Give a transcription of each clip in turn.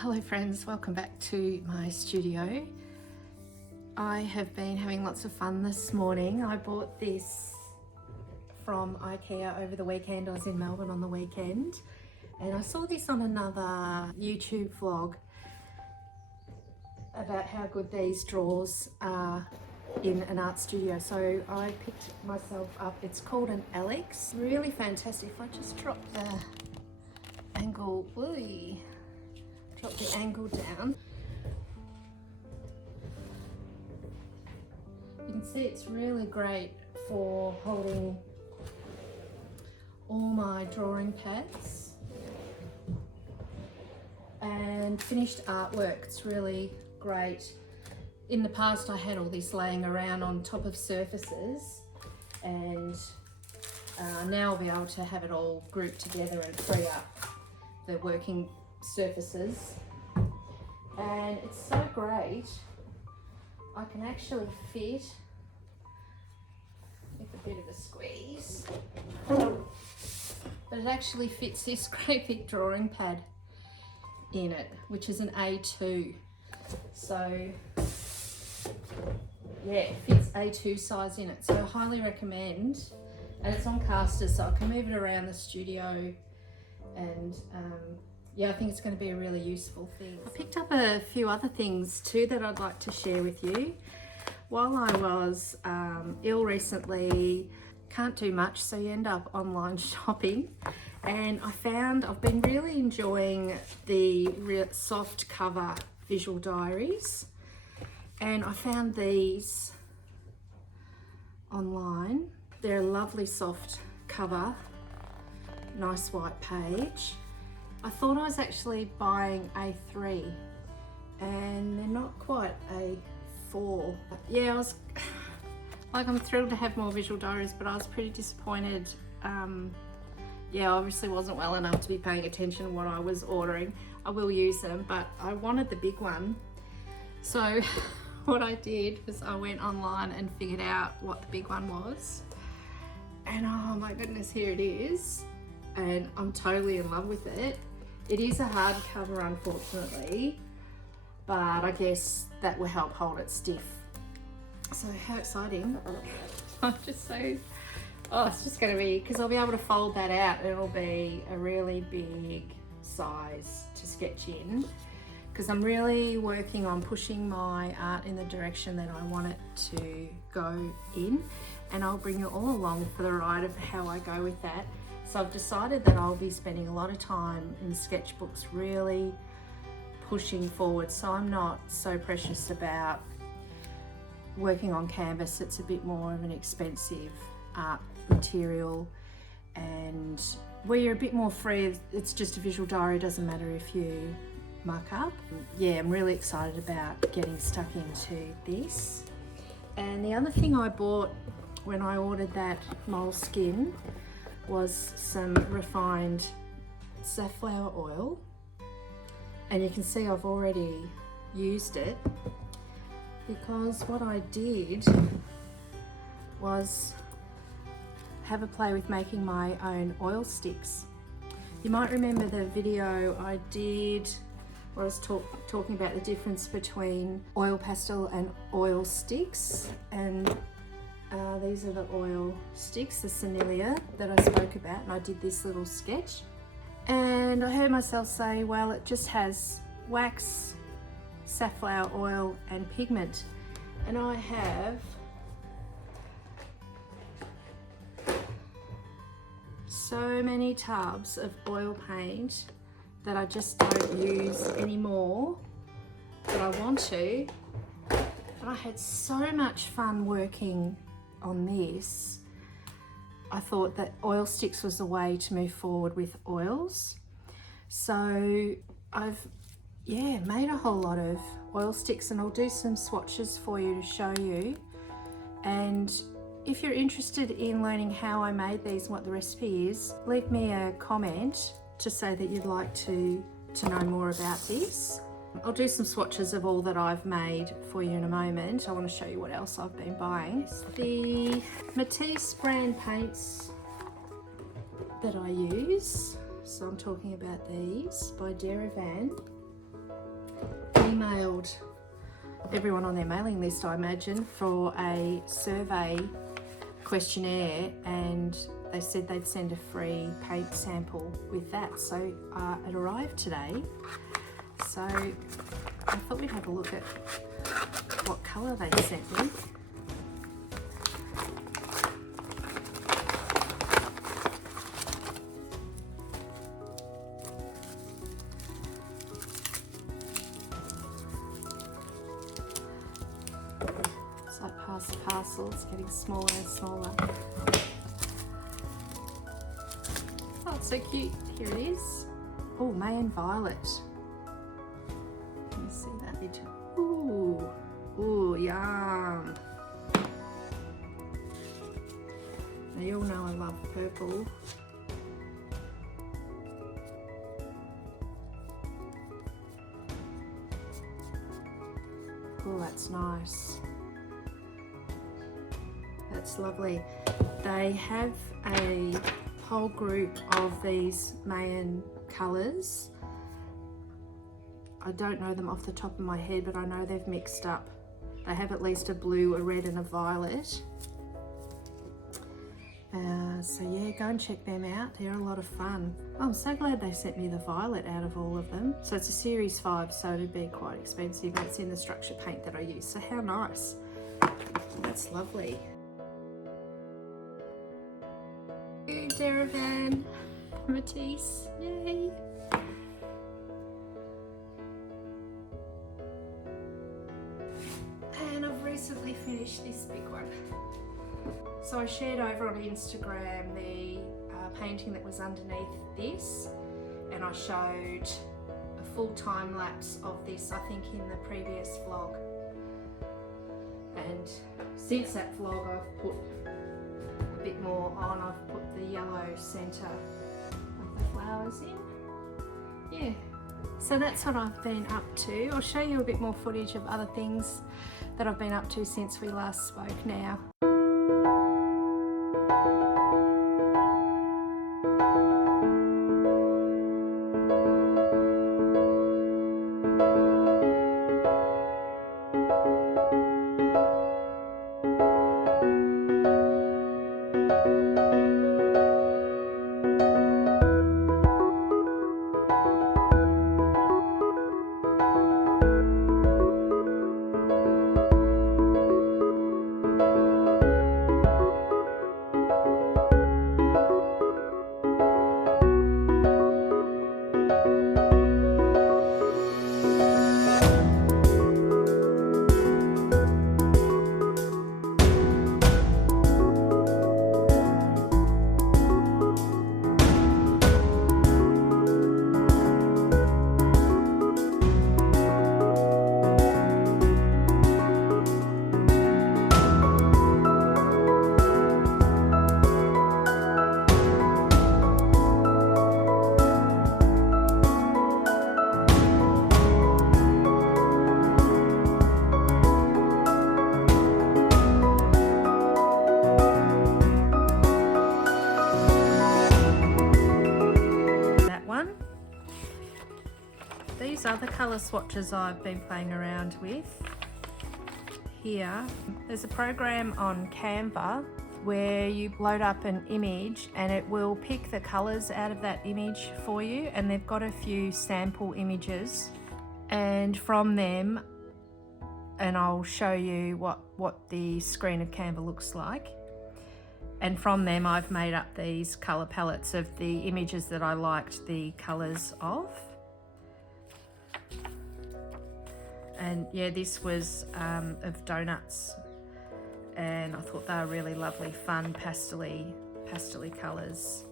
Hello friends, welcome back to my studio. I have been having lots of fun this morning. I bought this from IKEA over the weekend. I was in Melbourne on the weekend and I saw this on another YouTube vlog about how good these drawers are in an art studio. So I picked myself up, it's called an Alex. Really fantastic. If I just drop the angle, drop the angle down. You can see it's really great for holding all my drawing pads and finished artwork. It's really great. In the past I had all this laying around on top of surfaces, and now I'll be able to have it all grouped together and free up the working surfaces. And it's so great, I can actually fit with a bit of a squeeze, but it actually fits this great big drawing pad in it, which is an A2. So yeah, it fits A2 size in it, so I highly recommend. And it's on casters, so I can move it around the studio, and yeah, I think it's going to be a really useful thing. I picked up a few other things too that I'd like to share with you. While I was ill recently, can't do much, so you end up online shopping, and I found I've been really enjoying the soft cover visual diaries, and I found these online. They're a lovely soft cover, nice white page. I thought I was actually buying A3 and they're not quite A4. Yeah, I was like, I'm thrilled to have more visual diaries, but I was pretty disappointed. Yeah, obviously wasn't well enough to be paying attention to what I was ordering. I will use them, but I wanted the big one. So what I did was I went online and figured out what the big one was. And oh my goodness, here it is. And I'm totally in love with it. It is a hardcover, unfortunately, but I guess that will help hold it stiff. So how exciting. I'm just so, oh, it's just gonna be, because I'll be able to fold that out and it'll be a really big size to sketch in, because I'm really working on pushing my art in the direction that I want it to go in, and I'll bring you all along for the ride of how I go with that. So I've decided that I'll be spending a lot of time in sketchbooks really pushing forward, so I'm not so precious about working on canvas. It's a bit more of an expensive art material, and where you're a bit more free, it's just a visual diary, doesn't matter if you muck up. Yeah, I'm really excited about getting stuck into this. And the other thing I bought when I ordered that Moleskine was some refined safflower oil, and you can see I've already used it, because what I did was have a play with making my own oil sticks. You might remember the video I did where I was talking about the difference between oil pastel and oil sticks, and these are the oil sticks, the Selina that I spoke about, and I did this little sketch. And I heard myself say, well, it just has wax, safflower oil and pigment. And I have so many tubs of oil paint that I just don't use anymore, but I want to. But I had so much fun working on this. I thought that oil sticks was a way to move forward with oils. So I've made a whole lot of oil sticks, and I'll do some swatches for you to show you. And if you're interested in learning how I made these and what the recipe is, leave me a comment to say that you'd like to know more about this. I'll do some swatches of all that I've made for you in a moment. I want to show you what else I've been buying. The Matisse brand paints that I use, so I'm talking about these by Derivan. emailed everyone on their mailing list, I imagine, for a survey questionnaire, and they said they'd send a free paint sample with that. So it arrived today. So I thought we'd have a look at what colour they sent me. It's like past the parcel, it's getting smaller and smaller. Oh, it's so cute. Here it is. Oh, Mayan Violet. Can you see that bit? Ooh, ooh, yum. Now you all know I love purple. Oh, that's nice. That's lovely. They have a whole group of these Mayan colours. I don't know them off the top of my head, but I know they've mixed up. They have at least a blue, a red and a violet. So yeah, go and check them out. They're a lot of fun. Oh, I'm so glad they sent me the violet out of all of them. So it's a series 5, so it'd be quite expensive. It's in the structure paint that I use. So how nice. That's lovely. Deravan, Matisse, yay. And I've recently finished this big one. So I shared over on Instagram the painting that was underneath this, and I showed a full time lapse of this, I think, in the previous vlog. And since that vlog I've put a bit more on. I've put the yellow centre of the flowers in. Yeah, so that's what I've been up to. I'll show you a bit more footage of other things that I've been up to since we last spoke now. These are the colour swatches I've been playing around with. Here, there's a program on Canva where you load up an image and it will pick the colours out of that image for you, and they've got a few sample images, and from them, and I'll show you what the screen of Canva looks like, and from them I've made up these colour palettes of the images that I liked the colours of. And yeah, this was of donuts, and I thought they were really lovely, fun, pastel-y colours.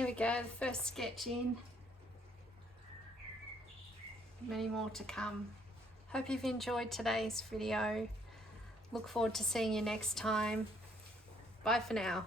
There we go, the first sketch in. Many more to come. Hope you've enjoyed today's video. Look forward to seeing you next time. Bye for now.